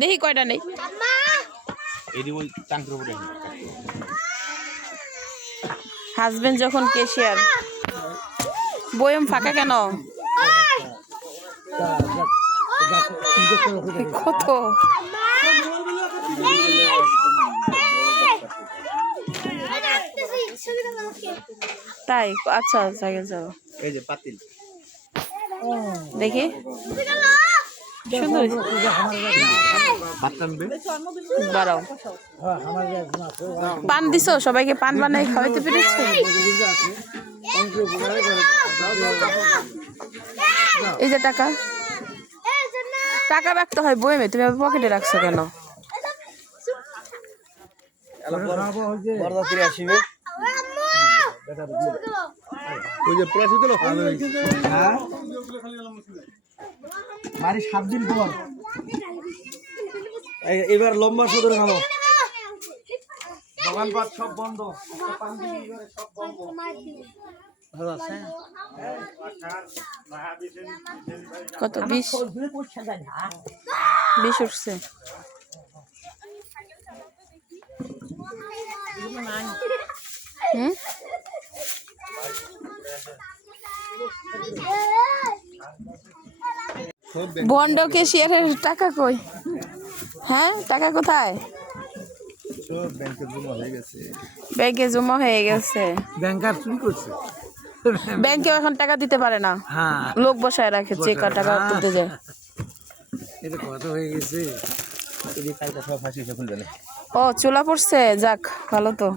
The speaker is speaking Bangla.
দেখি কয়টা নেই। হাজবেন্ড যখন ক্যাশিয়ার, বয়ম ফাঁকা কেন? কত তাই? আচ্ছা সাইকেল যাও। এই যে পাতিল দেখি সুন্দর বাড়াও। পান দিছো সবাইকে? পান বানাই খাওয়াইতে পেরেছো? এই যে টাকা, টাকা রাখতে হয় বইমে, তুমি পকেটে রাখছো কেন? বাড়ি 7 দিন পর এবার লম্বা সদর খাবো। দোকানপাট সব বন্ধ, সব বন্ধ। কত? 20 উঠছে। বন্ড ক্যাশিয়ারের টাকা কই? হ্যাঁ, টাকা কোথায়? ব্যাংকে জমা হয়ে গেছে। ব্যাংকার চুরি করছে। ব্যাংকে এখন টাকা দিতে পারে না, লোক বসায় রাখে, চেক টাকা তুলতে যায়। এটা কত হয়ে গেছে? ও চুলা পড়ছে, যাক ভালো তো।